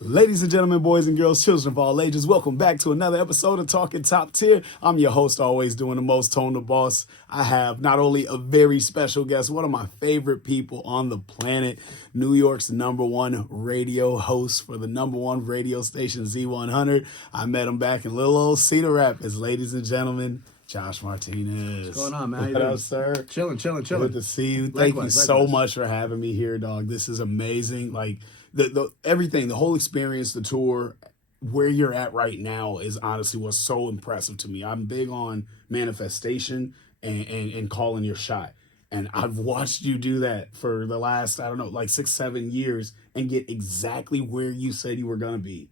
Ladies and gentlemen, boys and girls, children of all ages, welcome back to another episode of Talkin Top Tier. I'm your host, always doing the most, Tone the Boss. I have not only a very special guest, one of my favorite people on the planet, New York's #1 radio host for the #1 radio station, Z100. I met him back in little old Cedar Rapids. Ladies and gentlemen, Josh Martinez. What's going on, man? How you What doing? up, sir? Chilling. Good to see you. Thank you so much for having me here, dog. This is amazing. Like the everything, the whole experience, the tour, where you're at right now is honestly what's so impressive to me. I'm big on manifestation and calling your shot. And I've watched you do that for the last, I don't know, like 6-7 years and get exactly where you said you were going to be.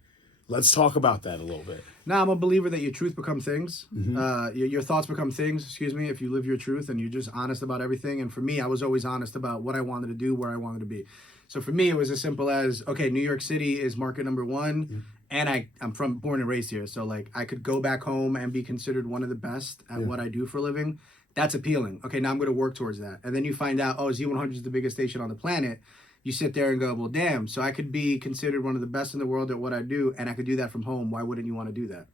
Let's talk about that a little bit. Now, I'm a believer that your truth become things. Mm-hmm. Your thoughts become things, if you live your truth and you're just honest about everything. And for me, I was always honest about what I wanted to do, where I wanted to be. So for me, it was as simple as, okay, New York City is market #1. Mm-hmm. And I'm born and raised here. So like I could go back home and be considered one of the best at what I do for a living. That's appealing. Okay, now I'm going to work towards that. And then you find out, oh, Z100 is the biggest station on the planet. You sit there and go, well, damn, so I could be considered one of the best in the world at what I do, and I could do that from home. Why wouldn't you want to do that?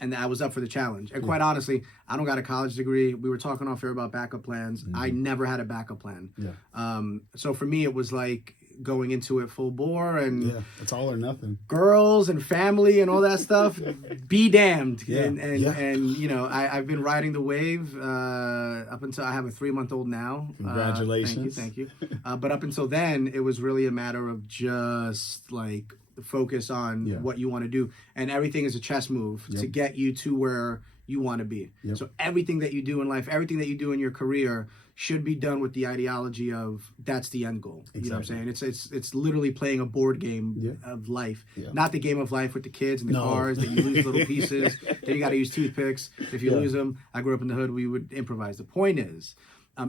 And I was up for the challenge. And quite honestly, I don't got a college degree. We were talking off air about backup plans. Mm-hmm. I never had a backup plan. Yeah. So for me, it was like going into it full bore and it's all or nothing. Girls and family and all that stuff. Be damned. Yeah. And you know, I've been riding the wave up until I have a 3-month-old now. Congratulations. Thank you. But up until then, it was really a matter of just like focus on what you want to do. And everything is a chess move to get you to where you want to be. Yep. So everything that you do in life, everything that you do in your career should be done with the ideology of that's the end goal. Exactly. You know what I'm saying? It's literally playing a board game of life, not the game of life with the kids and the cars that you lose little pieces. Then you got to use toothpicks. If you lose them, I grew up in the hood, we would improvise. The point is,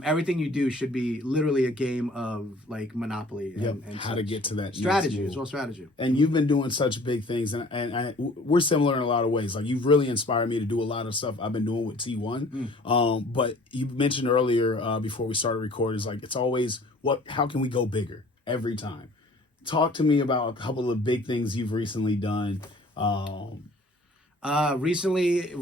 everything you do should be literally a game of like Monopoly and how to get to that strategy as well. Strategy. And you've been doing such big things, and we're similar in a lot of ways. Like you've really inspired me to do a lot of stuff I've been doing with T1. But you mentioned earlier before we started recording, is like it's always how can we go bigger every time? Talk to me about a couple of big things you've recently done. Recently,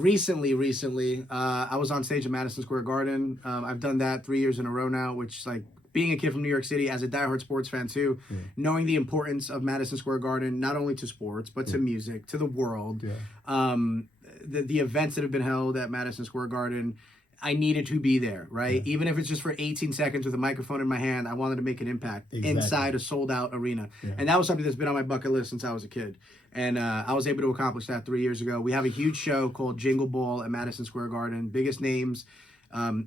I was on stage at Madison Square Garden. I've done that 3 years in a row now, which like being a kid from New York City as a diehard sports fan too, knowing the importance of Madison Square Garden, not only to sports, but to music, to the world. The events that have been held at Madison Square Garden, I needed to be there, right? Even if it's just for 18 seconds with a microphone in my hand, I wanted to make an impact inside a sold-out arena. And that was something that's been on my bucket list since I was a kid. And I was able to accomplish that 3 years ago. We have a huge show called Jingle Ball at Madison Square Garden. Biggest names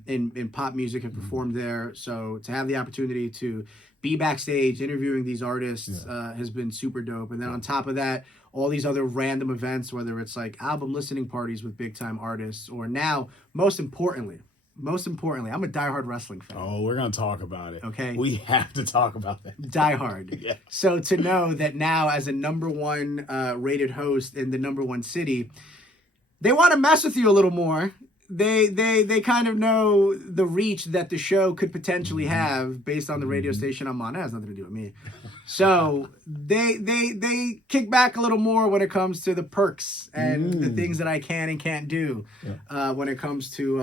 in pop music have performed there. So to have the opportunity to be backstage interviewing these artists has been super dope. And then on top of that, all these other random events, whether it's like album listening parties with big time artists, or now, most importantly, I'm a diehard wrestling fan. Oh, we're going to talk about it. Okay. We have to talk about that. Diehard. So to know that now as a #1 rated host in the #1 city, they want to mess with you a little more. They kind of know the reach that the show could potentially have based on the radio station I'm on. It has nothing to do with me. So they kick back a little more when it comes to the perks and the things that I can and can't do when it comes to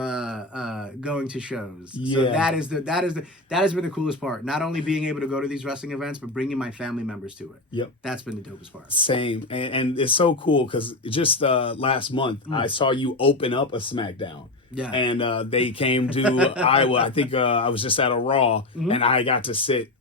going to shows. So that has been the coolest part. Not only being able to go to these wrestling events, but bringing my family members to it. That's been the dopest part. Same. And it's so cool because just last month I saw you open up a SmackDown. Yeah. And they came to Iowa. I think I was just at a Raw, and I got to sit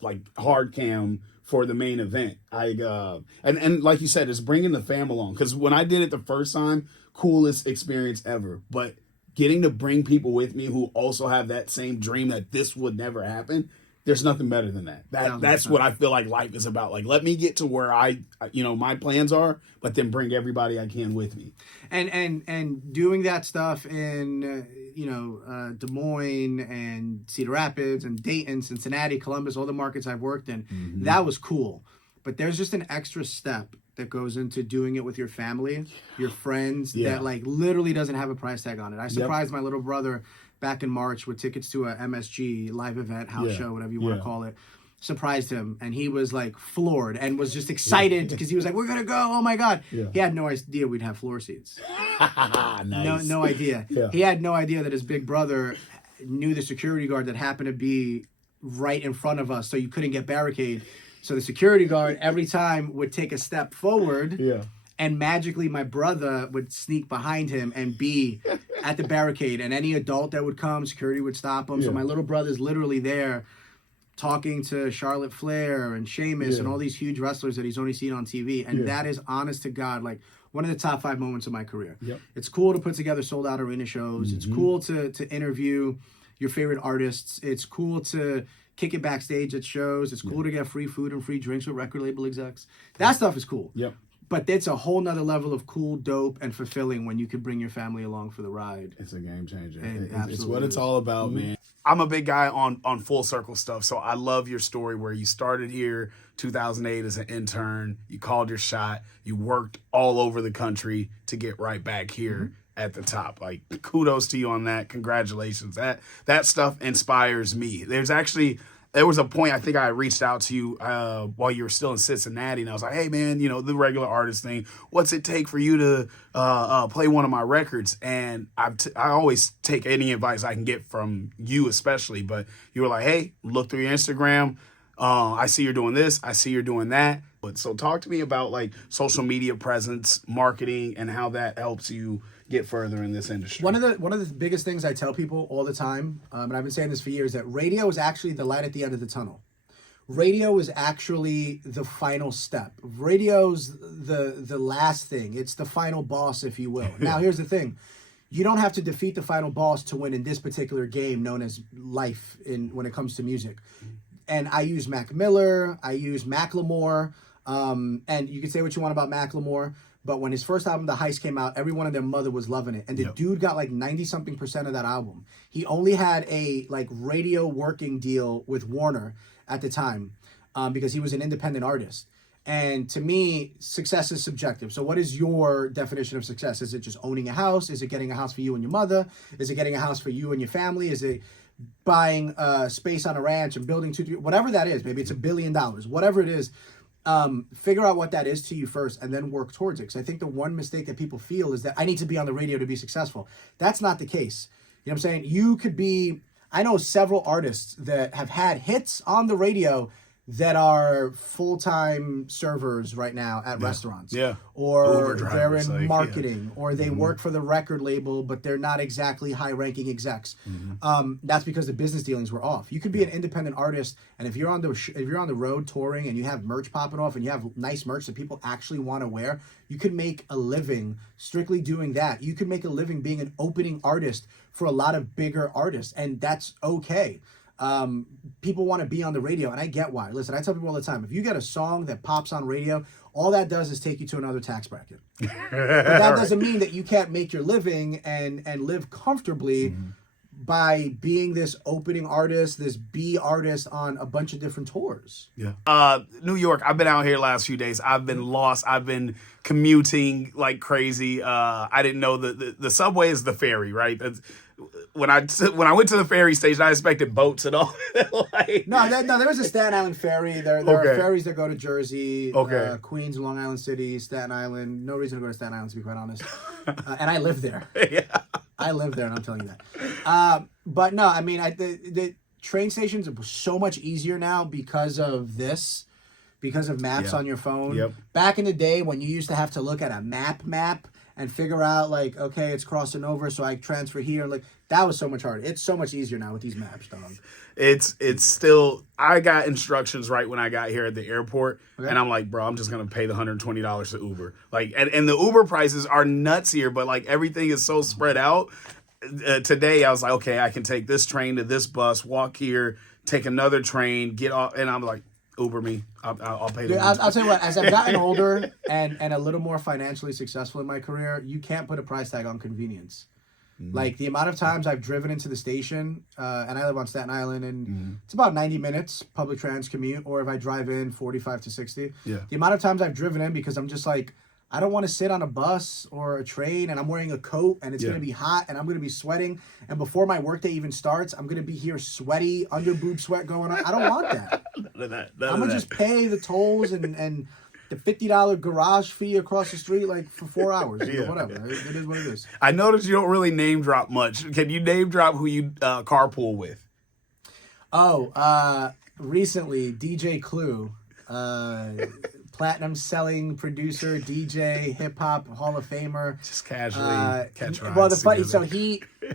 like hard cam for the main event. And like you said, it's bringing the fam along. Because when I did it the first time, coolest experience ever. But getting to bring people with me who also have that same dream that this would never happen, there's nothing better than that. That's what I feel like life is about. Like, let me get to where my plans are, but then bring everybody I can with me. And doing that stuff in, Des Moines and Cedar Rapids and Dayton, Cincinnati, Columbus, all the markets I've worked in, that was cool. But there's just an extra step that goes into doing it with your family, your friends, that like literally doesn't have a price tag on it. I surprised my little brother back in March with tickets to a MSG live event, house show, whatever you want to call it. surprised him, and he was like floored and was just excited because he was like, "We're gonna go! Oh my god!" Yeah. He had no idea we'd have floor seats. Nice. No idea. Yeah. He had no idea that his big brother knew the security guard that happened to be right in front of us, so you couldn't get barricade. So the security guard every time would take a step forward, and magically my brother would sneak behind him and be at the barricade. And any adult that would come, security would stop him. So my little brother's literally there talking to Charlotte Flair and Sheamus and all these huge wrestlers that he's only seen on TV. And that is, honest to God, like one of the top 5 moments of my career. It's cool to put together sold out arena shows. It's cool to interview your favorite artists. It's cool to kick it backstage at shows. It's cool to get free food and free drinks with record label execs. That stuff is cool. But it's a whole nother level of cool, dope, and fulfilling when you could bring your family along for the ride. It's a game changer. It's what it's all about, man. I'm a big guy on full circle stuff, so I love your story where you started here 2008 as an intern. You called your shot. You worked all over the country to get right back here at the top. Like, kudos to you on that. Congratulations. That stuff inspires me. There was a point I think I reached out to you while you were still in Cincinnati, and I was like, "Hey, man, the regular artist thing. What's it take for you to play one of my records?" And I always take any advice I can get from you, especially. But you were like, "Hey, look through your Instagram. I see you're doing this. I see you're doing that." But so talk to me about like social media presence, marketing, and how that helps you get further in this industry. One of the biggest things I tell people all the time, and I've been saying this for years, that radio is actually the light at the end of the tunnel. Radio is actually the final step. Radio's the last thing. It's the final boss, if you will. Now, here's the thing. You don't have to defeat the final boss to win in this particular game known as life when it comes to music. And I use Mac Miller. I use Macklemore. And you can say what you want about Macklemore, but when his first album, The Heist, came out, everyone and their mother was loving it. And the dude got like 90-something% of that album. He only had a like radio working deal with Warner at the time because he was an independent artist. And to me, success is subjective. So what is your definition of success? Is it just owning a house? Is it getting a house for you and your mother? Is it getting a house for you and your family? Is it buying space on a ranch and building 2-3, whatever that is? Maybe it's $1 billion, whatever it is. Figure out what that is to you first and then work towards it. Because I think the one mistake that people feel is that I need to be on the radio to be successful. That's not the case. You know what I'm saying? You could be, I know several artists that have had hits on the radio that are full-time servers right now at restaurants. Or they're in marketing, or they work for the record label, but they're not exactly high-ranking execs. That's because the business dealings were off. You could be an independent artist, and if you're on the road touring and you have merch popping off and you have nice merch that people actually want to wear, you could make a living strictly doing that. You could make a living being an opening artist for a lot of bigger artists, and that's okay. People want to be on the radio, and I get why. Listen, I tell people all the time, if you get a song that pops on radio, all that does is take you to another tax bracket. But that doesn't mean that you can't make your living and live comfortably by being this opening artist, this B artist on a bunch of different tours. New York, I've been out here last few days. I've been lost. I've been commuting like crazy. I didn't know the subway is the ferry, right? When I went to the ferry station, I expected boats and all. No, there was a Staten Island ferry. There are ferries that go to Jersey, Queens, Long Island City, Staten Island. No reason to go to Staten Island, to be quite honest. And I live there. I live there, and I'm telling you that. But no, I mean, the train stations are so much easier now because of this. Because of maps on your phone. Back in the day when you used to have to look at a map and figure out like, okay, it's crossing over, so I transfer here. Like, that was so much harder. It's so much easier now with these maps, dog. It's still, I got instructions right when I got here at the airport, and I'm like, bro, I'm just gonna pay the $120 to Uber. Like, and the Uber prices are nuts here, but like everything is so spread out. Today I was like, okay, I can take this train to this bus, walk here, take another train, get off, and I'm like, Uber me. I'll pay. Dude, I'll tell you what. As I've gotten older and a little more financially successful in my career, you can't put a price tag on convenience. Like the amount of times I've driven into the station, and I live on Staten Island, and it's about 90 minutes public trans commute, or if I drive in 45 to 60. The amount of times I've driven in because I'm just like, I don't want to sit on a bus or a train and I'm wearing a coat and it's going to be hot and I'm going to be sweating. And before my workday even starts, I'm going to be here sweaty, under boob sweat going on. I don't want that. None of that. I'm going to just pay the tolls and the $50 garage fee across the street like for 4 hours. You know, whatever. It is what it is. I noticed you don't really name drop much. Can you name drop who you carpool with? Oh, recently, DJ Clue. Platinum selling producer, DJ, hip hop Hall of Famer. Just casually catch rides. Well,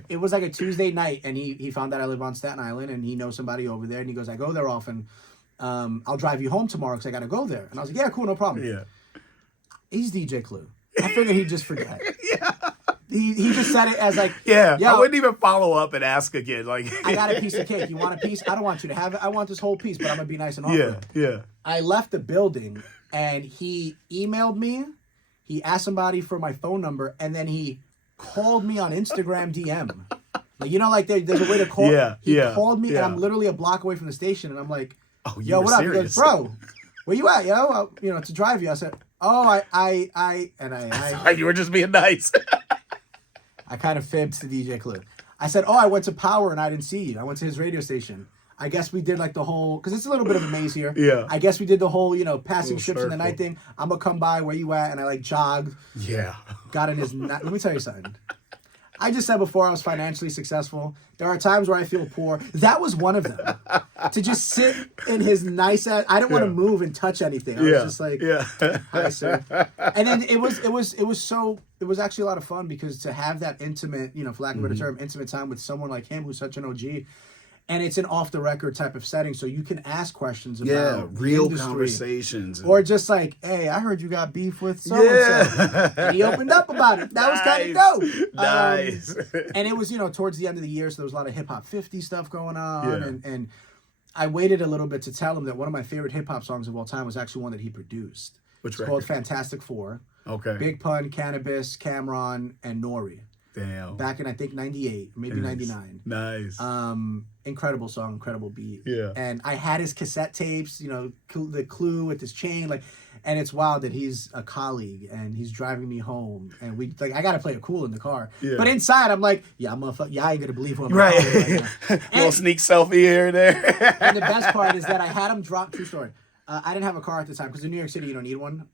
it was like a Tuesday night, and he found out I live on Staten Island, and he knows somebody over there, and he goes, I go there often. I'll drive you home tomorrow because I got to go there. And I was like, yeah, cool, no problem. Yeah. He's DJ Clue. I figured he'd just forget. He just said it as like, I wouldn't even follow up and ask again. Like, I got a piece of cake. You want a piece? I don't want you to have it. I want this whole piece, but I'm gonna be nice and offer it. Yeah. I left the building and he emailed me. He asked somebody for my phone number and then he called me on Instagram DM. Like, you know, like there's a way to call. He called me and I'm literally a block away from the station and I'm like, yo, what up? He goes, bro, where you at, yo? To drive you. I said, I you were just being nice. I kind of fibbed to DJ Clue. I said, I went to Power and I didn't see you. I went to his radio station. I guess we did like the whole, because it's a little bit of a maze here. Yeah. I guess we did the whole, passing ships in the night thing. I'm going to come by where you at. And I like jogged. Yeah. Got in his, let me tell you something. I just said before I was financially successful. There are times where I feel poor. That was one of them. To just sit in his nice ass. I didn't want to move and touch anything. I was just like, hi, sir. And then it was actually a lot of fun because to have that intimate, for lack of a better term, intimate time with someone like him who's such an OG. And it's an off-the-record type of setting, so you can ask questions about real industry. Conversations. Or just like, hey, I heard you got beef with so-and-so. And he opened up about it. That was kind of dope. Nice. And it was, towards the end of the year, so there was a lot of hip-hop 50 stuff going on. And I waited a little bit to tell him that one of my favorite hip-hop songs of all time was actually one that he produced. Which It's called Fantastic Four. Okay. Big Pun, Cannabis, Cameron, and Nori. Damn. Back in, I think, 98, maybe 99. Nice. Incredible song, incredible beat. Yeah. And I had his cassette tapes, the Clue with his chain, and it's wild that he's a colleague and he's driving me home and I gotta play it cool in the car. Yeah. But inside I'm like, motherfucker, I ain't gonna believe what I'm right. Little sneak selfie here and there. And the best part is that I had him drop, true story. I didn't have a car at the time because in New York City you don't need one.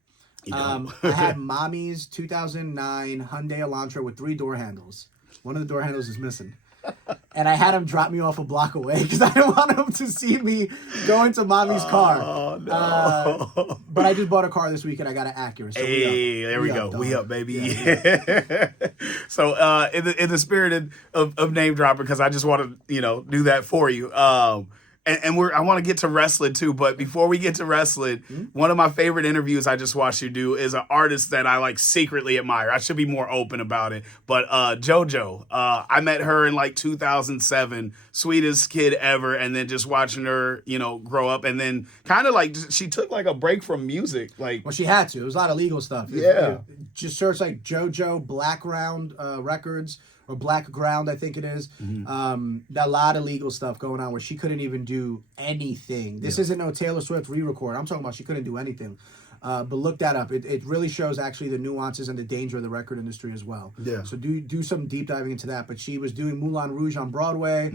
I had Mommy's 2009 Hyundai Elantra with 3 door handles. One of the door handles is missing. And I had him drop me off a block away because I didn't want him to see me go into Mommy's car. Oh, no. But I just bought a car this week and I got an Acura. So there we go. We up, baby. Yeah. So in the spirit of name dropping, because I just want to, do that for you. And I want to get to wrestling too, but before we get to wrestling, one of my favorite interviews I just watched you do is an artist that I secretly admire. I should be more open about it, but JoJo. I met her in 2007, sweetest kid ever, and then just watching her, grow up, and then kind of she took a break from music. Well, she had to. It was a lot of legal stuff. Yeah. Just search JoJo Blackground Records. Or Black Ground, I think it is. A lot of legal stuff going on where she couldn't even do anything. This isn't no Taylor Swift re-record. I'm talking about she couldn't do anything. But look that up. It really shows actually the nuances and the danger of the record industry as well. Yeah. So do some deep diving into that. But she was doing Moulin Rouge on Broadway.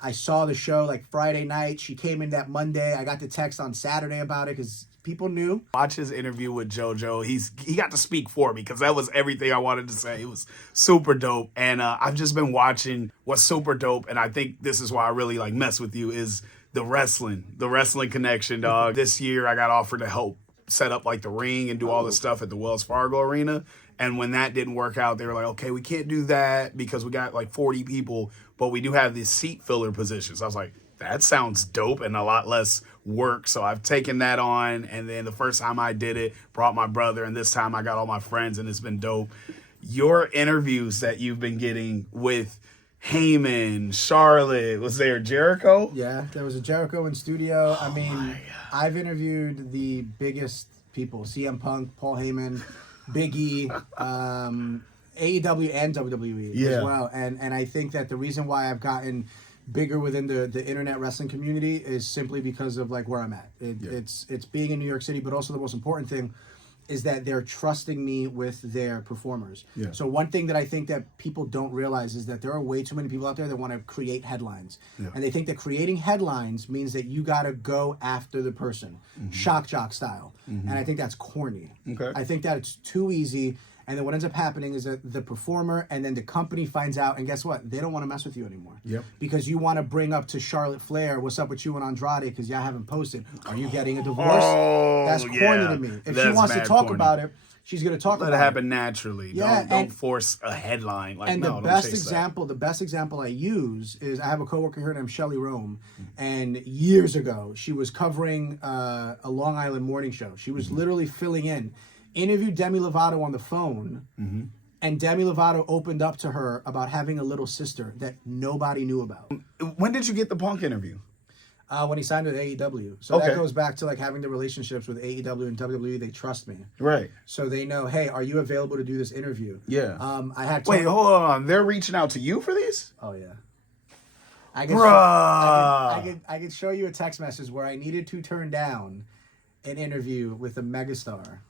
I saw the show Friday night. She came in that Monday. I got the text on Saturday about it because people knew. Watch his interview with JoJo. He got to speak for me because that was everything I wanted to say. It was super dope. And I've just been watching what's super dope. And I think this is why I really mess with you is the wrestling connection, dog. This year I got offered to help set up the ring and do all this stuff at the Wells Fargo Arena. And when that didn't work out, they were like, okay, we can't do that because we got 40 people, but we do have these seat filler positions. I was like, that sounds dope and a lot less work. So I've taken that on. And then the first time I did it, brought my brother. And this time I got all my friends and it's been dope. Your interviews that you've been getting with Heyman, Charlotte, was there Jericho? Yeah, there was a Jericho in studio. I mean, I've interviewed the biggest people, CM Punk, Paul Heyman, Big E, AEW and WWE as well. And I think that the reason why I've gotten bigger within the internet wrestling community is simply because of where I'm at. It's being in New York City, but also the most important thing is that they're trusting me with their performers. Yeah. So one thing that I think that people don't realize is that there are way too many people out there that want to create headlines. Yeah. And they think that creating headlines means that you got to go after the person, shock jock style. And I think that's corny. Okay. I think that it's too easy. And then what ends up happening is that the performer and then the company finds out, and guess what? They don't want to mess with you anymore. Yep. Because you want to bring up to Charlotte Flair, what's up with you and Andrade because y'all haven't posted. Are you getting a divorce? That's corny to me. If she wants to talk about it, she's going to talk about it. Let it happen naturally. Yeah, don't force a headline. Like, and no, the don't best example I use is I have a coworker here named Shelly Rome, and years ago she was covering a Long Island morning show. She was literally filling in. Interviewed Demi Lovato on the phone, and Demi Lovato opened up to her about having a little sister that nobody knew about. When did you get the Punk interview? When he signed with AEW. So that goes back to like having the relationships with AEW and WWE. They trust me. Right. So they know, hey, are you available to do this interview? Yeah. I had Wait, hold on. They're reaching out to you for these? Oh, yeah. I could show you a text message where I needed to turn down an interview with a megastar.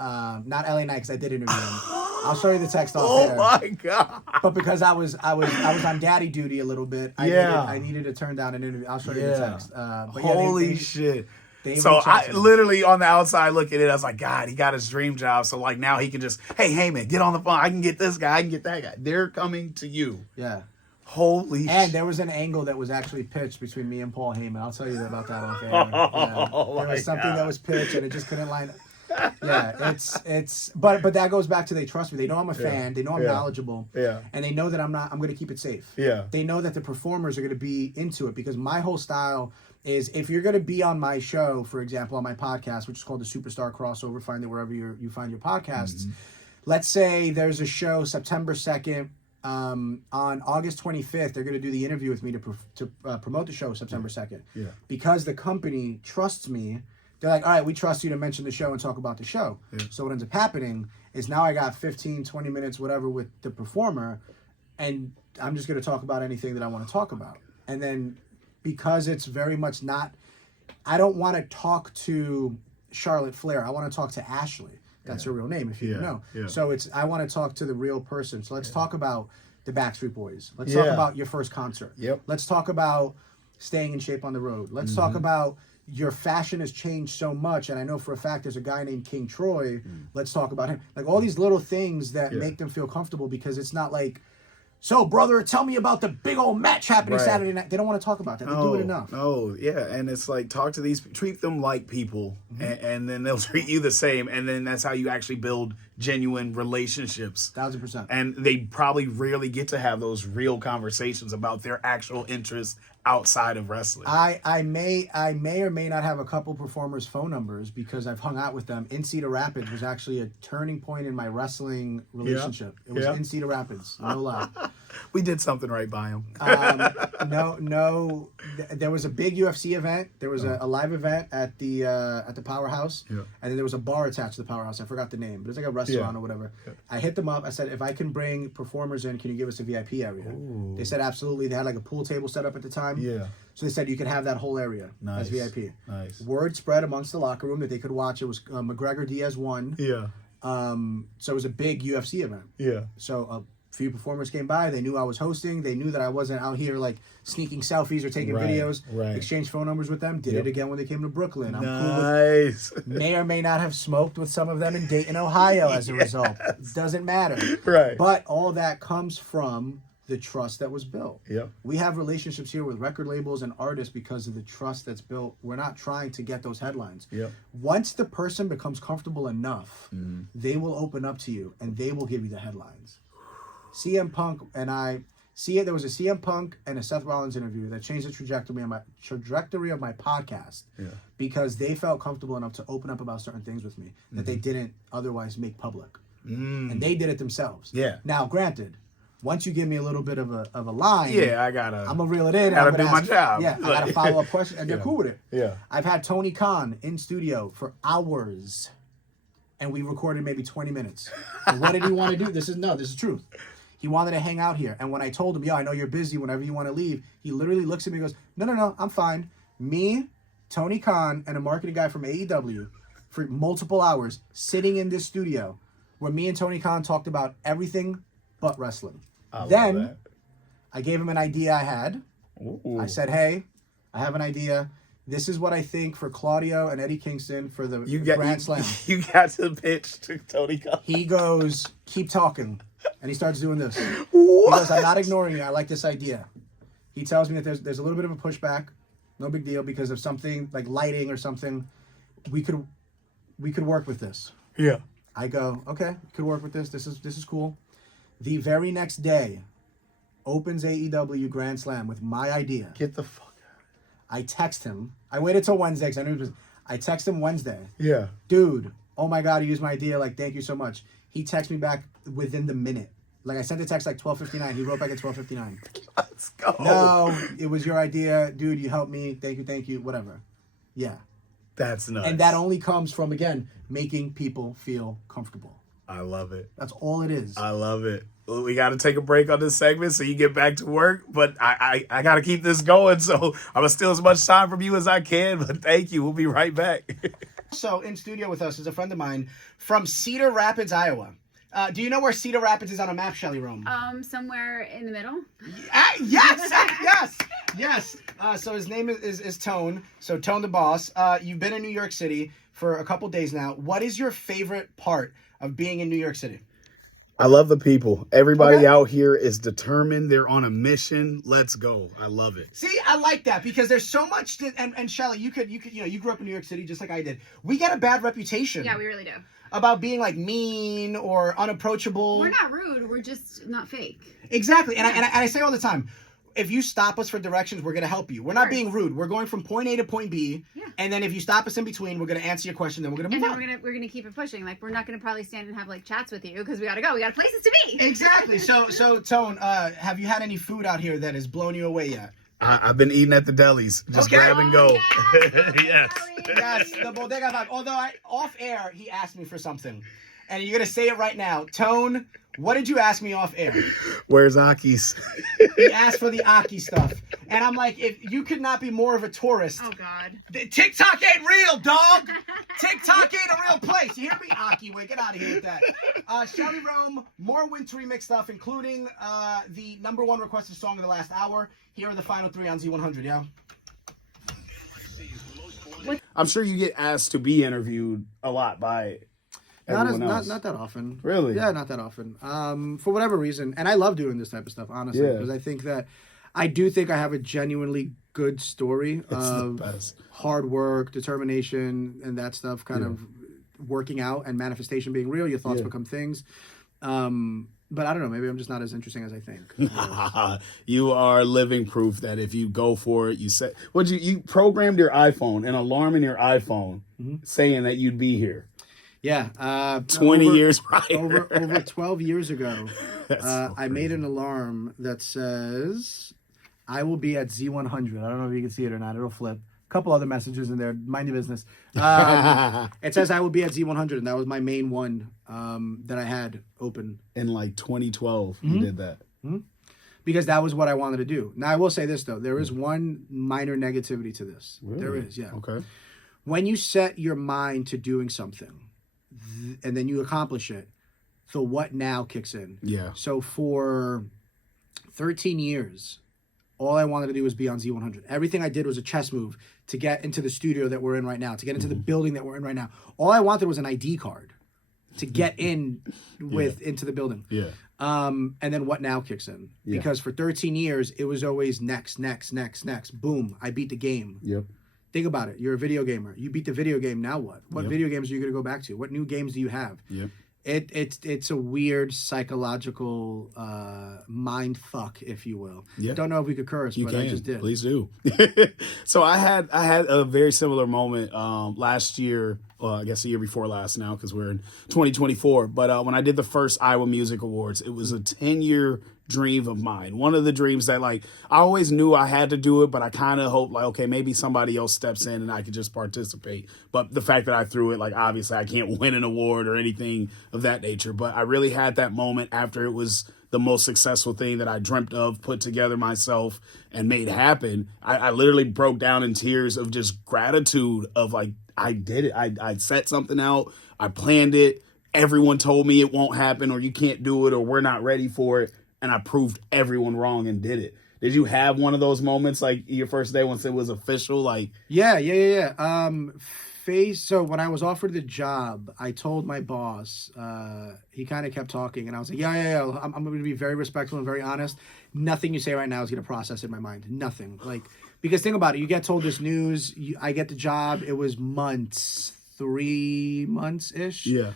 Not LA Knight, because I did interview him. I'll show you the text off there. Oh my god! But because I was on daddy duty a little bit, I needed to turn down an interview. I'll show you the text. But Holy shit! They so I literally on the outside looking at it, I was like, God, he got his dream job. So like now he can just, hey Heyman, get on the phone. I can get this guy. I can get that guy. They're coming to you. Yeah. Holy shit. And there was an angle that was actually pitched between me and Paul Heyman. I'll tell you about that off air. Yeah. There was something that was pitched and it just couldn't line up. Yeah, but that goes back to they trust me. They know I'm a fan. They know I'm knowledgeable. Yeah. And they know that I'm going to keep it safe. Yeah. They know that the performers are going to be into it because my whole style is if you're going to be on my show, for example, on my podcast, which is called the Superstar Crossover, find it wherever you find your podcasts. Let's say there's a show September 2nd. On August 25th, they're going to do the interview with me to promote the show September 2nd. Yeah. Because the company trusts me. They're like, all right, we trust you to mention the show and talk about the show. Yeah. So what ends up happening is now I got 15, 20 minutes, whatever, with the performer, and I'm just going to talk about anything that I want to talk about. And then because it's very much not, I don't want to talk to Charlotte Flair. I want to talk to Ashley. That's her real name, if you know. Yeah. So I want to talk to the real person. So let's talk about the Backstreet Boys. Let's talk about your first concert. Yep. Let's talk about staying in shape on the road. Let's talk about your fashion has changed so much, and I know for a fact there's a guy named King Troy. Let's talk about him. Like all these little things that make them feel comfortable because it's not like, so brother, tell me about the big old match happening Saturday night. They don't want to talk about that. They do it enough. Oh, yeah. And it's like, treat them like people, and then they'll treat you the same. And then that's how you actually build genuine relationships. 1000%. And they probably rarely get to have those real conversations about their actual interests outside of wrestling. I may or may not have a couple performers' phone numbers because I've hung out with them. In Cedar Rapids was actually a turning point in my wrestling relationship. It was in Cedar Rapids, no lie. We did something right by him. No. There was a big UFC event. There was a live event at the Powerhouse, and then there was a bar attached to the Powerhouse. I forgot the name, but it's like a restaurant or whatever. Yeah. I hit them up. I said, if I can bring performers in, can you give us a VIP area? Ooh. They said absolutely. They had like a pool table set up at the time. Yeah. So they said you could have that whole area as VIP. Nice. Word spread amongst the locker room that they could watch. It was McGregor Diaz 1. Yeah. So it was a big UFC event. Yeah. So a few performers came by. They knew I was hosting. They knew that I wasn't out here like sneaking selfies or taking videos. Right. Exchanged phone numbers with them. Did it again when they came to Brooklyn. I'm nice. Cool with, may or may not have smoked with some of them in Dayton, Ohio as a result. Doesn't matter. Right. But all that comes from the trust that was built. Yep. We have relationships here with record labels and artists because of the trust that's built. We're not trying to get those headlines. Yep. Once the person becomes comfortable enough, they will open up to you and they will give you the headlines. CM Punk and there was a CM Punk and a Seth Rollins interview that changed the trajectory of my podcast because they felt comfortable enough to open up about certain things with me that they didn't otherwise make public. And they did it themselves. Yeah. Now, granted, once you give me a little bit of a line, I'm gonna reel it in. Gotta do my job. Yeah, I gotta follow up question, and they're cool with it. Yeah, I've had Tony Khan in studio for hours, and we recorded maybe 20 minutes. And what did he want to do? This is truth. He wanted to hang out here, and when I told him, I know you're busy. Whenever you want to leave, he literally looks at me and goes, No, I'm fine. Me, Tony Khan, and a marketing guy from AEW for multiple hours sitting in this studio where me and Tony Khan talked about everything but wrestling. Then I gave him an idea I had. Ooh. I said, hey, I have an idea. This is what I think for Claudio and Eddie Kingston for the Grand Slam. You got to pitch to Tony Khan. He goes, keep talking. And he starts doing this. What? He goes, I'm not ignoring you. I like this idea. He tells me that there's a little bit of a pushback. No big deal because of something like lighting or something. We could work with this. Yeah. I go, okay, could work with this. This is cool. The very next day, opens AEW Grand Slam with my idea. Get the fuck out. I text him. I waited till Wednesday because I knew it was. I text him Wednesday. Yeah. Dude, oh my God, you used my idea. Like, thank you so much. He texted me back within the minute. Like, I sent the text like 12:59. He wrote back at 12:59. Let's go. No, it was your idea. Dude, you helped me. Thank you, whatever. Yeah. That's nuts. And that only comes from, again, making people feel comfortable. I love it. That's all it is. I love it. Well, we got to take a break on this segment so you get back to work, but I got to keep this going, so I'm going to steal as much time from you as I can, but thank you. We'll be right back. So in studio with us is a friend of mine from Cedar Rapids, Iowa. Do you know where Cedar Rapids is on a map, Shelly Rome? Somewhere in the middle. Yes. So his name is Tone. So Tone the Boss. You've been in New York City for a couple days now. What is your favorite part of being in New York City? I love the people. Everybody out here is determined. They're on a mission. Let's go. I love it. See, I like that because there's so much. And Shelly, you could, you grew up in New York City just like I did. We get a bad reputation. Yeah, we really do. About being like mean or unapproachable. We're not rude. We're just not fake. Exactly. And I say all the time, if you stop us for directions, we're going to help you. We're not being rude. We're going from point A to point B. Yeah. And then if you stop us in between, we're going to answer your question. Then we're going to move on. And then we're gonna keep it pushing. Like, we're not going to probably stand and have like chats with you because we got to go. We got places to be. Exactly. So Tone, have you had any food out here that has blown you away yet? I've been eating at the delis. Just grab and go. Yes. Yes, the bodega vibe. Although off air, he asked me for something. And you're going to say it right now. Tone, what did you ask me off air? Where's Aki's? He asked for the Aki stuff. And I'm like, if you could not be more of a tourist. Oh, God. TikTok ain't real, dog. TikTok ain't a real place. You hear me? Aki, wait, get out of here with that. Shelly Rome, more wintry mix stuff, including the #1 requested song of the last hour. Here are the final 3 on Z100, yeah? I'm sure you get asked to be interviewed a lot by everyone else. Not that often. Really? Yeah, not that often. For whatever reason. And I love doing this type of stuff, honestly. Because I think that I have a genuinely good story of hard work, determination, and that stuff kind of working out and manifestation being real. Your thoughts become things. But I don't know. Maybe I'm just not as interesting as I think. You are living proof that if you go for it, you programmed your iPhone, an alarm in your iPhone, saying that you'd be here. Yeah. 20 years prior. Over 12 years ago, I made an alarm that says, I will be at Z100. I don't know if you can see it or not. It'll flip. A couple other messages in there. Mind your business. It says I will be at Z100, and that was my main one that I had open. In like 2012, you did that. Because that was what I wanted to do. Now, I will say this, though. There is one minor negativity to this. Really? There is, yeah. Okay. When you set your mind to doing something, and then you accomplish it, the what now kicks in. Yeah. So for 13 years, all I wanted to do was be on Z100. Everything I did was a chess move to get into the studio that we're in right now, to get into the building that we're in right now. All I wanted was an ID card to get in into the building. Yeah. And then what now kicks in. Yeah. Because for 13 years, it was always next. Boom, I beat the game. Yep. Think about it. You're a video gamer. You beat the video game. Now what? What video games are you going to go back to? What new games do you have? Yep. It's a weird psychological mind fuck, if you will. Yeah. Don't know if we could curse, but I just did. Please do. So I had a very similar moment last year. Well, I guess the year before last now because we're in 2024. But when I did the first Iowa Music Awards, it was a 10-year dream of mine. One of the dreams that like I always knew I had to do it, but I kind of hoped like, okay, maybe somebody else steps in and I could just participate. But the fact that I threw it, like obviously I can't win an award or anything of that nature. But I really had that moment after it was the most successful thing that I dreamt of, put together myself, and made happen. I literally broke down in tears of just gratitude of like, I did it. I set something out. I planned it. Everyone told me it won't happen or you can't do it or we're not ready for it. And I proved everyone wrong and did it. Did you have one of those moments like your first day once it was official? Like, Yeah. So when I was offered the job, I told my boss, he kind of kept talking and I was like, yeah. I'm going to be very respectful and very honest. Nothing you say right now is going to process in my mind. Nothing. Like, because think about it. You get told this news. I get the job. It was months, 3 months-ish. yeah.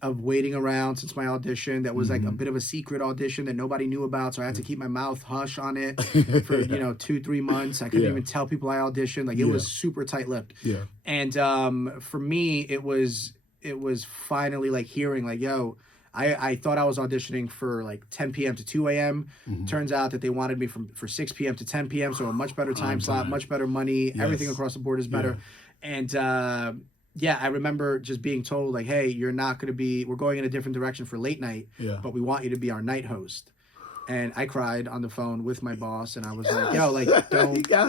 Of waiting around since my audition. That was like a bit of a secret audition that nobody knew about. So I had to keep my mouth hush on it for, 2-3 months. I couldn't even tell people I auditioned. Like it was super tight-lipped. Yeah. And for me, it was finally like hearing like, yo, I thought I was auditioning for like 10 p.m. to 2 a.m. Turns out that they wanted me for 6 p.m. to 10 p.m. So a much better time slot, much better money. Yes. Everything across the board is better. Yeah. And I remember just being told like, hey, we're going in a different direction for late night, but we want you to be our night host. And I cried on the phone with my boss and I was like, yo, like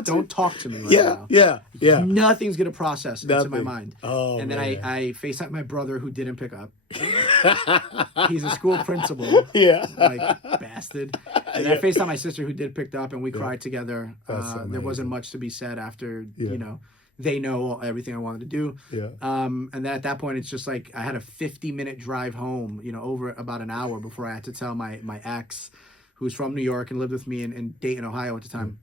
don't talk to me right now. Yeah. Nothing's going to process into my mind. Oh, and then man. I FaceTimed my brother who didn't pick up. He's a school principal. Yeah. Like bastard. And I FaceTimed my sister who did pick up and we cried together. There wasn't much to be said after, they know everything I wanted to do. Yeah. And then at that point, it's just like I had a 50-minute drive home, over about an hour before I had to tell my ex, who's from New York and lived with me in Dayton, Ohio at the time,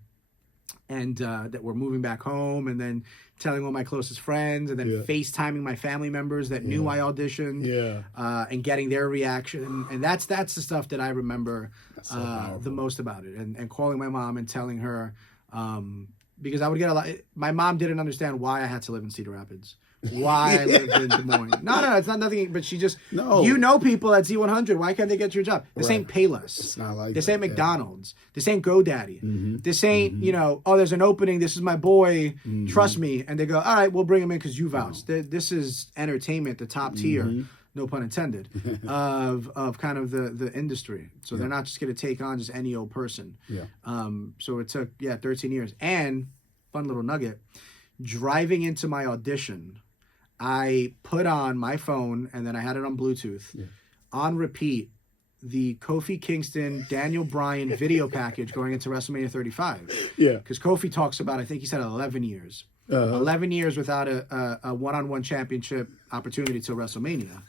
and that we're moving back home, and then telling all my closest friends, and then FaceTiming my family members that knew I auditioned, and getting their reaction. And that's the stuff that I remember the most about it. And calling my mom and telling her, because I would get a lot. My mom didn't understand why I had to live in Cedar Rapids, why I lived in Des Moines. No, it's not nothing. But she just, people at Z100. Why can't they get your job? This ain't Payless. It's not like this ain't McDonald's. This ain't GoDaddy. This ain't there's an opening. This is my boy. Trust me. And they go, all right, we'll bring him in because you vouched. This is entertainment, the top tier. No pun intended, of kind of the industry. So they're not just going to take on just any old person. Yeah. So it took 13 years. And fun little nugget, driving into my audition, I put on my phone and then I had it on Bluetooth on repeat the Kofi Kingston Daniel Bryan video package going into WrestleMania 35. Yeah. Because Kofi talks about, I think he said 11 years. 11 years without a one-on-one championship opportunity till WrestleMania.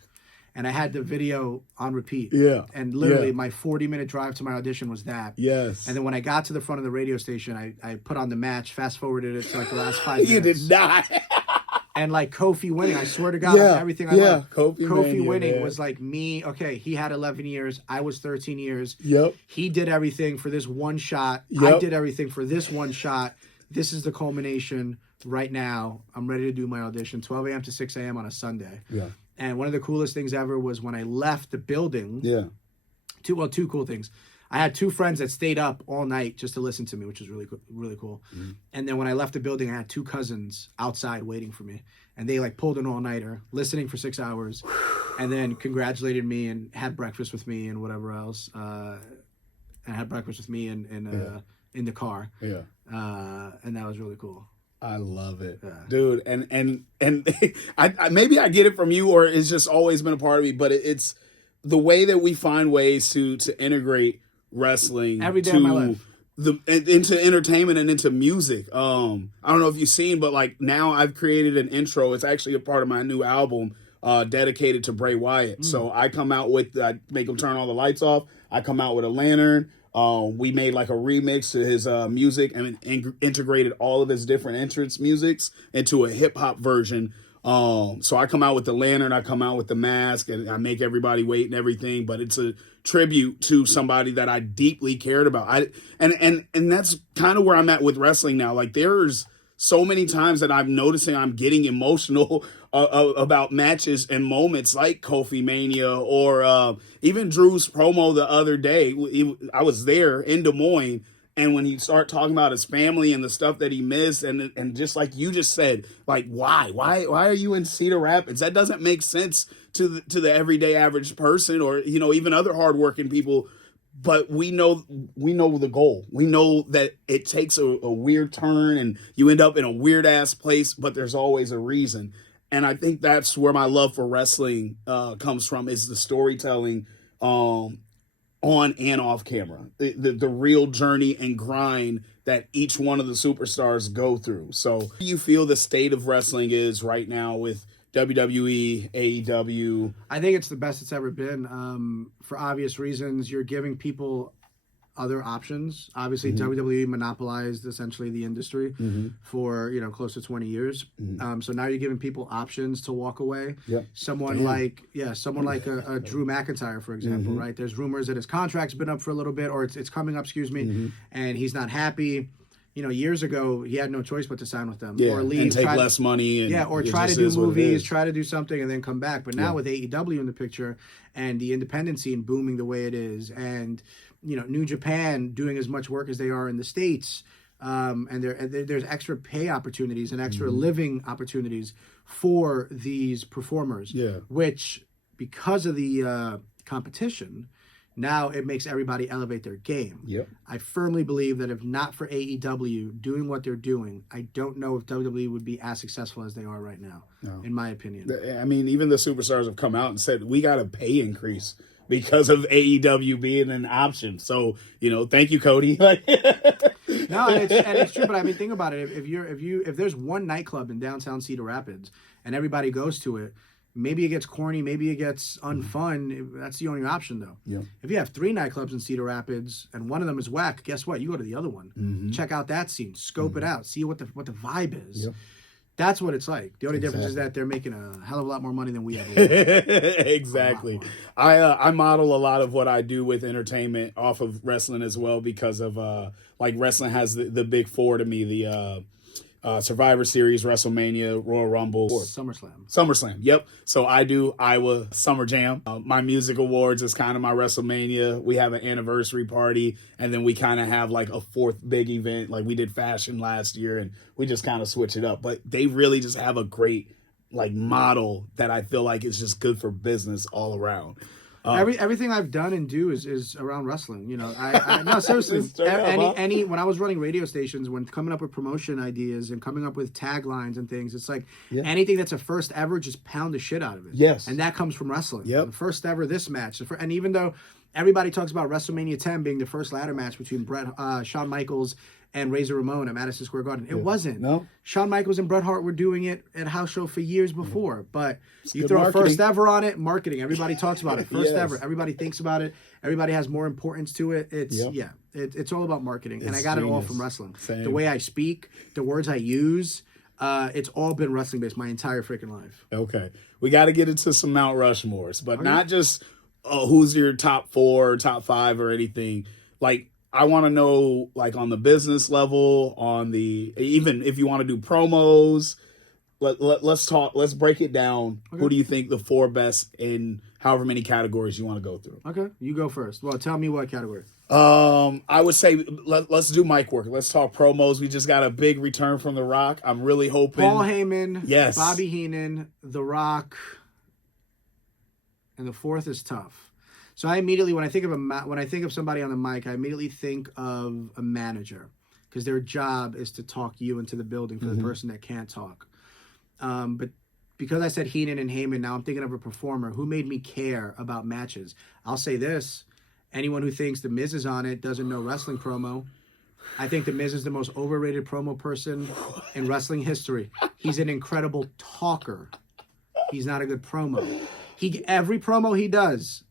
And I had the video on repeat. Yeah. And literally my 40-minute drive to my audition was that. Yes. And then when I got to the front of the radio station, I put on the match, fast-forwarded it to like the last 5 minutes. You did not. And like Kofi winning, I swear to God, everything I learned. Kofi winning was like me. Okay, he had 11 years. I was 13 years. Yep. He did everything for this one shot. Yep. I did everything for this one shot. This is the culmination right now. I'm ready to do my audition, 12 a.m. to 6 a.m. on a Sunday. Yeah. And one of the coolest things ever was when I left the building. Yeah. Two cool things. I had 2 friends that stayed up all night just to listen to me, which was really cool. Mm-hmm. And then when I left the building, I had 2 cousins outside waiting for me. And they like pulled an all-nighter, listening for 6 hours, and then congratulated me and had breakfast with me and whatever else. And had breakfast with me in the car. Yeah. And that was really cool. I love it, dude. And I maybe I get it from you, or it's just always been a part of me. But it's the way that we find ways to integrate wrestling every day of my life, into entertainment and into music. I don't know if you've seen, but like now I've created an intro. It's actually a part of my new album dedicated to Bray Wyatt. So I come out with, I make him turn all the lights off. I come out with a lantern. We made like a remix to his music and integrated all of his different entrance musics into a hip hop version. So I come out with the lantern, I come out with the mask, and I make everybody wait and everything. But it's a tribute to somebody that I deeply cared about. And that's kind of where I'm at with wrestling now. Like there's so many times that I'm noticing I'm getting emotional about matches and moments like Kofi Mania or even Drew's promo the other day. I was there in Des Moines. And when he start talking about his family and the stuff that he missed, and just like you just said, like why are you in Cedar Rapids? That doesn't make sense to the everyday average person, or even other hardworking people. But we know the goal. We know that it takes a weird turn, and you end up in a weird ass place. But there's always a reason, and I think that's where my love for wrestling comes from, is the storytelling. On and off camera, the real journey and grind that each one of the superstars go through. So, how do you feel the state of wrestling is right now with WWE, AEW? I think it's the best it's ever been. For obvious reasons, you're giving people other options. Obviously, WWE monopolized essentially the industry for close to 20 years. So now you're giving people options to walk away. Yep. Someone like a Drew McIntyre, for example, right? There's rumors that his contract's been up for a little bit, or it's coming up, and he's not happy. Years ago, he had no choice but to sign with them, or leave, and take less money, or try to do movies, try to do something, and then come back. But now with AEW in the picture and the independent scene booming the way it is, and New Japan doing as much work as they are in the States, and there's extra pay opportunities and extra living opportunities for these performers. Which, because of the competition, now it makes everybody elevate their game. I firmly believe that if not for AEW doing what they're doing, I don't know if WWE would be as successful as they are right now, in my opinion. I mean, even the superstars have come out and said, we got a pay increase because of AEW being an option. So, thank you, Cody. No, and it's true, but I mean, think about it. If there's one nightclub in downtown Cedar Rapids and everybody goes to it, maybe it gets corny, maybe it gets unfun. That's the only option, though. If you have 3 nightclubs in Cedar Rapids and one of them is whack, guess what? You go to the other one. Check out that scene, scope it out, see what the vibe is. That's what it's like. The only difference is that they're making a hell of a lot more money than we ever will. Exactly. I model a lot of what I do with entertainment off of wrestling as well, because of wrestling has the big four to me, the Survivor Series, WrestleMania, Royal Rumble, SummerSlam. Yep. So I do Iowa Summer Jam. My music awards is kind of my WrestleMania. We have an anniversary party, and then we kind of have like a 4th big event. Like we did fashion last year, and we just kind of switch it up. But they really just have a great model that I feel like is just good for business all around. Everything I've done and do is around wrestling. I no, seriously. When I was running radio stations, when coming up with promotion ideas and coming up with taglines and things, it's like anything that's a first ever, just pound the shit out of it. Yes, and that comes from wrestling. The first ever this match, and even though everybody talks about WrestleMania 10 being the first ladder match between Shawn Michaels and Razor Ramon at Madison Square Garden, it wasn't. No, Shawn Michaels and Bret Hart were doing it at house show for years before, but you throw marketing. first ever on it, marketing. Everybody talks about it. First ever. Everybody thinks about it. Everybody has more importance to it. It's all about marketing, and I got it all from wrestling. Same. The way I speak, the words I use, it's all been wrestling based my entire freaking life. Okay, we got to get into some Mount Rushmores, but not just who's your top 4, top 5, or anything. I want to know, on the business level, even if you want to do promos, let's talk. Let's break it down. Okay. Who do you think the 4 best in however many categories you want to go through? Okay, you go first. Well, tell me what category. I would say let's do mic work. Let's talk promos. We just got a big return from The Rock. I'm really hoping Paul Heyman, yes, Bobby Heenan, The Rock, and the 4th is tough. So I immediately, when I think of somebody on the mic, I immediately think of a manager, because their job is to talk you into the building for the person that can't talk. But because I said Heenan and Heyman, now I'm thinking of a performer who made me care about matches. I'll say this: anyone who thinks The Miz is on it doesn't know wrestling promo. I think The Miz is the most overrated promo person in wrestling history. He's an incredible talker. He's not a good promo. Every promo he does,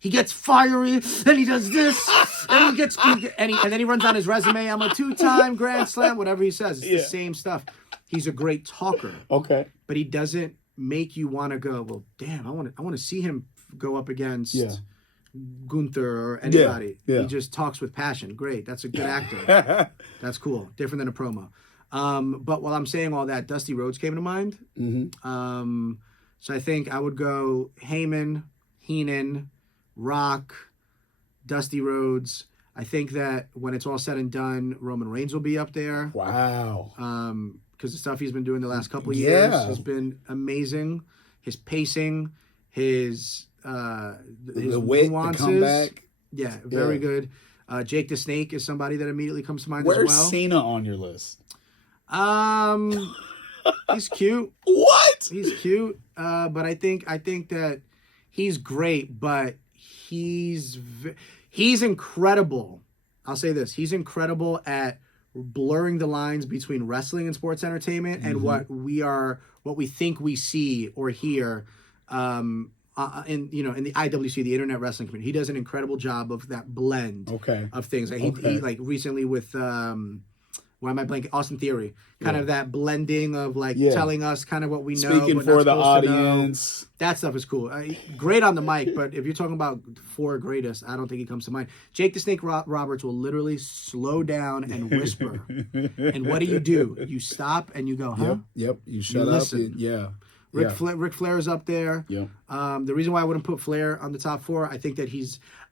he gets fiery, then he does this, and he gets, and then he runs on his resume. I'm a 2-time Grand Slam, whatever he says. It's the same stuff. He's a great talker. Okay, but he doesn't make you want to go, well, damn, I want to see him go up against Gunther or anybody. He just talks with passion. Great, that's a good actor. That's cool. Different than a promo. But while I'm saying all that, Dusty Rhodes came to mind. So I think I would go Heyman, Heenan, Rock, Dusty Rhodes. I think that when it's all said and done, Roman Reigns will be up there. Wow. Because the stuff he's been doing the last couple of years has been amazing. His pacing, his the wit, nuances. the comeback. Yeah, very good. Jake the Snake is somebody that immediately comes to mind Where's as well. Cena on your list? He's cute. What? He's cute. But I think that he's great, but he's incredible. I'll say this. He's incredible at blurring the lines between wrestling and sports entertainment and what we think we see or hear in the IWC, the Internet Wrestling Community. He does an incredible job of that blend of things. Like he like recently with why am I blanking? Austin Theory. Kind of that blending of like telling us kind of what we know. Speaking for the audience. That stuff is cool. Great on the mic, but if you're talking about 4 greatest, I don't think he comes to mind. Jake the Snake Roberts will literally slow down and whisper. And what do? You stop and you go, huh? Yep. You shut up. Ric Flair is up there. Yep. The reason why I wouldn't put Flair on the top 4, I think that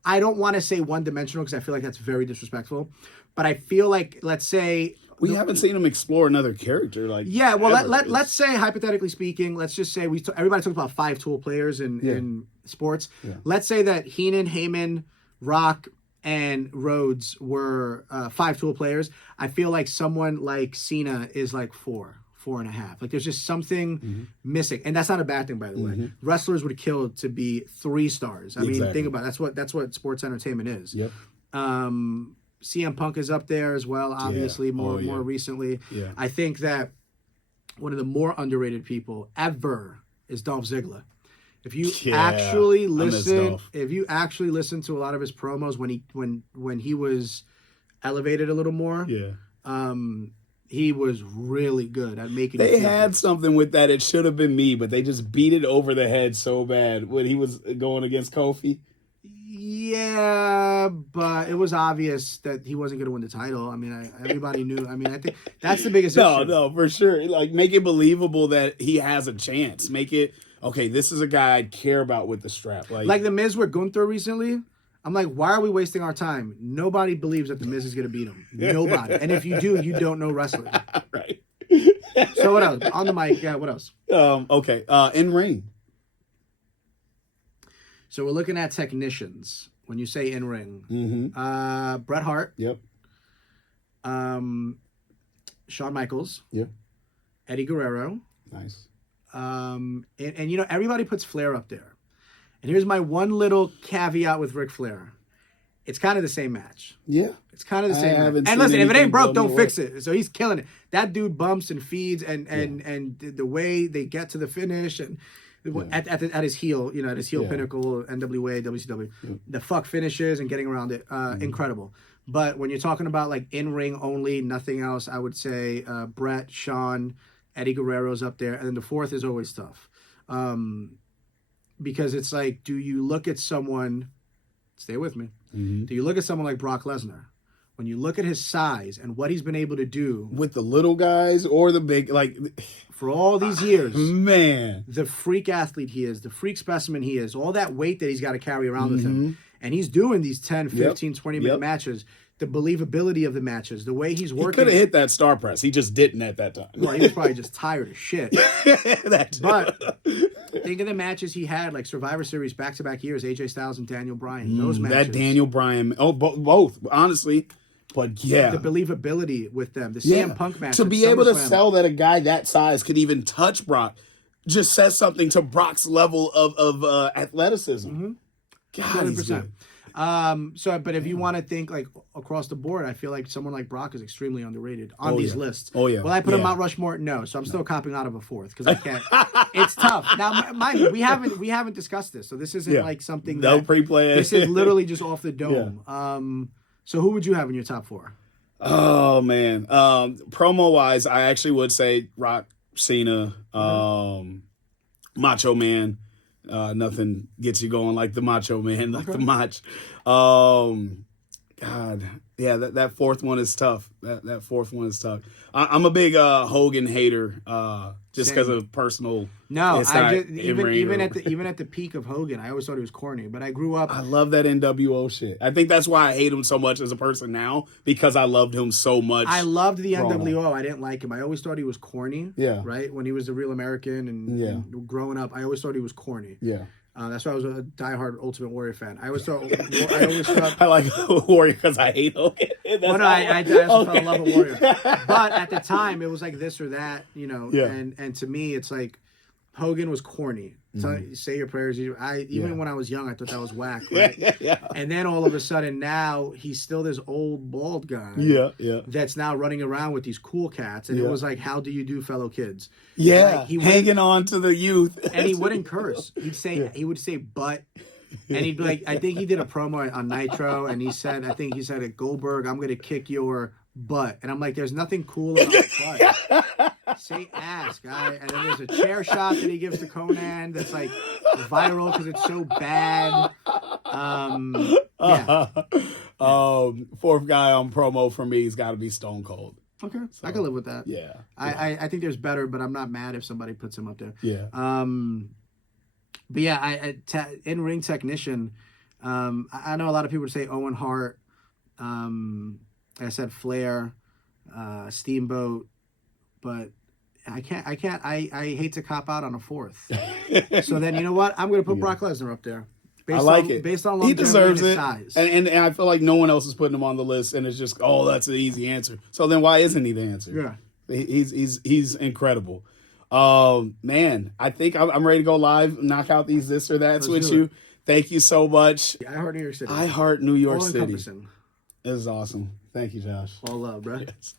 I don't want to say one-dimensional because I feel like that's very disrespectful. But I feel like, let's say... We haven't seen him explore another character. Let's say, hypothetically speaking, let's just say everybody talks about 5 tool players in sports. Yeah. Let's say that Heenan, Heyman, Rock, and Rhodes were 5 tool players. I feel like someone like Cena is like 4.5. Like there's just something missing, and that's not a bad thing, by the way. Wrestlers would kill to be 3 stars. I mean, think about it. That's what sports entertainment is. Yep. CM Punk is up there as well. Obviously, more recently. Yeah. I think that one of the more underrated people ever is Dolph Ziggler. If you actually listen to a lot of his promos when he was elevated a little more, he was really good at making. They had something with that. It should have been me, but they just beat it over the head so bad when he was going against Kofi. Yeah, but it was obvious that he wasn't going to win the title. I mean, everybody knew. I mean, I think that's the biggest issue. No, for sure. Like, make it believable that he has a chance. Make it, okay, this is a guy I'd care about with the strap. Like The Miz with Gunther recently. I'm like, why are we wasting our time? Nobody believes that The Miz is going to beat him. Nobody. And if you do, you don't know wrestling. Right. So what else? On the mic, what else? Okay, in ring. So we're looking at technicians when you say in ring. Bret Hart. Yep. Shawn Michaels. Yep. Eddie Guerrero. Nice. And everybody puts Flair up there. And here's my one little caveat with Ric Flair. It's kind of the same match. Yeah. It's kind of the same match. And listen, if it ain't broke, don't fix it. So he's killing it. That dude bumps and feeds and the way they get to the finish and at his heel, at his heel pinnacle, NWA, WCW, the fuck finishes and getting around it, incredible. But when you're talking about like in ring only, nothing else, I would say Bret, Shawn, Eddie Guerrero's up there, and then the 4th is always tough, because it's like, do you look at someone? Stay with me. Do you look at someone like Brock Lesnar? When you look at his size and what he's been able to do with the little guys or the big, like for all these years, man, the freak athlete he is, the freak specimen he is, all that weight that he's got to carry around with him, and he's doing these 10, 15, 20-minute matches. The believability of the matches, the way he's working. He could have hit that star press. He just didn't at that time. Well, he was probably just tired as shit. But think of the matches he had, like Survivor Series back-to-back years, AJ Styles and Daniel Bryan. Those matches. That Daniel Bryan. Both, honestly. But yeah. The believability with them. The CM Punk match. To be able to sell that a guy that size could even touch Brock just says something to Brock's level of athleticism. God, 100%. But if you want to think like across the board, I feel like someone like Brock is extremely underrated on these lists. Oh yeah. Will I put him Mount Rushmore? No. So I'm still copping out of a 4th because I can't. It's tough. Now, mind you, we haven't discussed this, so this isn't like something. No pre-play. This is literally just off the dome. So who would you have in your top 4? Oh man, promo wise, I actually would say Rock, Cena, Macho Man. Nothing gets you going like the Macho Man, like the Mach. God, yeah, that fourth one is tough. That fourth one is tough. I'm a big Hogan hater, just because of personal. No, it's I not just, in-ring even or- at the peak of Hogan, I always thought he was corny. But I grew up. I love that NWO shit. I think that's why I hate him so much as a person now, because I loved him so much. I loved the growing NWO. I didn't like him. I always thought he was corny. Yeah. Right when he was the Real American and growing up, I always thought he was corny. Yeah. That's why I was a diehard Ultimate Warrior fan. I always thought. I like Warrior because I hate Hogan. Well, no, I also fell in love with Warrior. But at the time, it was like this or that, you know. Yeah. And to me, it's like Hogan was corny. So say your prayers. Even when I was young, I thought that was whack. Right? Yeah. And then all of a sudden, now he's still this old bald guy. Yeah. That's now running around with these cool cats, and it was like, "How do you do, fellow kids?" Yeah. Like, he hanging on to the youth. and he wouldn't curse. He would say "but," and he'd be like, I think he did a promo on Nitro, and he said at Goldberg, "I'm gonna kick your butt," and I'm like, "There's nothing cool about butt." Say ass, guy. And then there's a chair shot that he gives to Conan that's like viral because it's so bad. Yeah. Fourth guy on promo for me has got to be Stone Cold. Okay, I can live with that. Yeah. I think there's better, but I'm not mad if somebody puts him up there. Yeah. But yeah, in-ring technician. I know a lot of people would say Owen Hart. I said Flair, Steamboat, but I hate to cop out on a fourth. So then, you know what? I'm going to put Brock Lesnar up there. I like it. Based on he longevity deserves and it, size. and I feel like no one else is putting him on the list, and it's just that's an easy answer. So then why isn't he the answer? Yeah, he's incredible. Man, I think I'm ready to go live, knock out these this or that's with you. Thank you so much. I heart New York City. I heart New York All City. encompassing. This is awesome. Thank you, Josh. All love, bro. Yes.